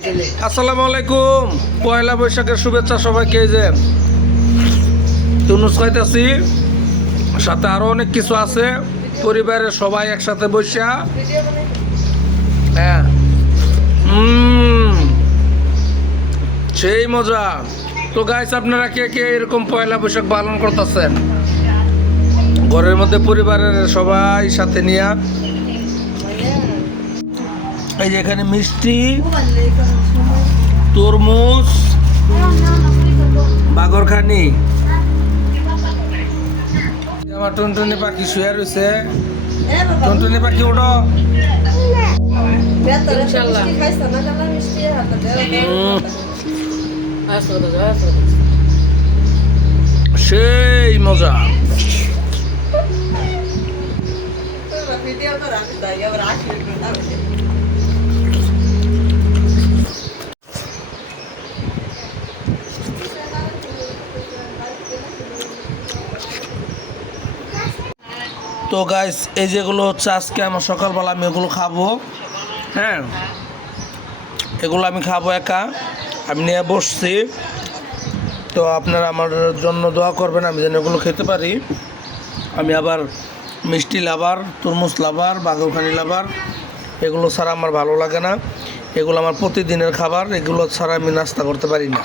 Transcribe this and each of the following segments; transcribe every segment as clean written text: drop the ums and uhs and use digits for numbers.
আসসালামু আলাইকুম, পয়লা বৈশাখের শুভেচ্ছা সবাইকে। যে তুনুস খাইতেছি, সাথে আরো অনেক কিছু আছে। পরিবারের সবাই একসাথে বসে, হ্যাঁ, সেই মজা। তো গাইস, আপনারা কে কে এরকম পয়লা বৈশাখ পালন করতেছেন ঘরের মধ্যে পরিবারের সবাই সাথে নিয়ে? এই যে এখানে মিষ্টি, তরমুজ, বাগরখানি। আমার টুনটুনি পাখি শুয়ে রয়েছে। টুনটুনি পাখি ওঠো। সেই মজা। তো গাইস, এই যেগুলো হচ্ছে আজকে আমার সকালবেলা আমি এগুলো খাবো। হ্যাঁ, এগুলো আমি খাবো একা, আমি নিয়ে বসছি। তো আপনারা আমার জন্য দোয়া করবেন, আমি যেন এগুলো খেতে পারি। আমি আবার মিষ্টি লাভার, তরমুজ লাভার, বাগরখানি লাভার। এগুলো ছাড়া আমার ভালো লাগে না। এগুলো আমার প্রতিদিনের খাবার, এগুলো ছাড়া আমি নাস্তা করতে পারি না।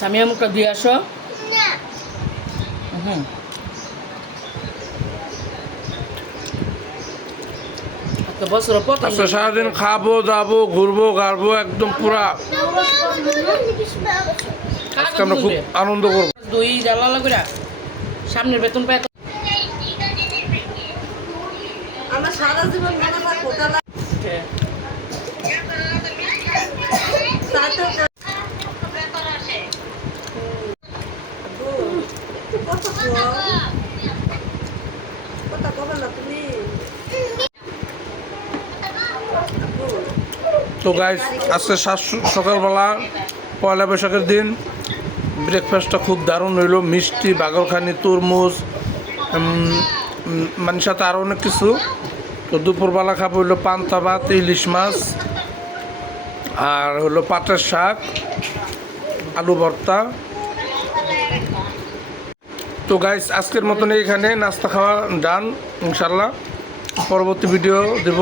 সামিয়া মুখটা দিয়ে আসো। বছর পর আজকে সারাদিন খাবো, যাবো, ঘুরবো, গাড়বো, একদম পুরা। আজকে আমরা খুব আনন্দ করবো। দুই জ্বালা লাগবে, সামনের বেতন পায়। আমার সারা জীবন মনে হয় কোটা তো গাইস, আজকে সকালবেলা পয়লা বৈশাখের দিন ব্রেকফাস্টটা খুব দারুণ হইলো। মিষ্টি, বাগরখানি, তরমুজ, মানে সাথে আরও অনেক কিছু। তো দুপুরবেলা খাবো হইলো পান্তা ভাত, ইলিশ মাছ, আর হলো পাটের শাক, আলু ভর্তা। তো গাইস, আজকের মতন এখানে নাস্তা খাওয়া ডান। ইনশাল্লাহ পরবর্তী ভিডিও দেব।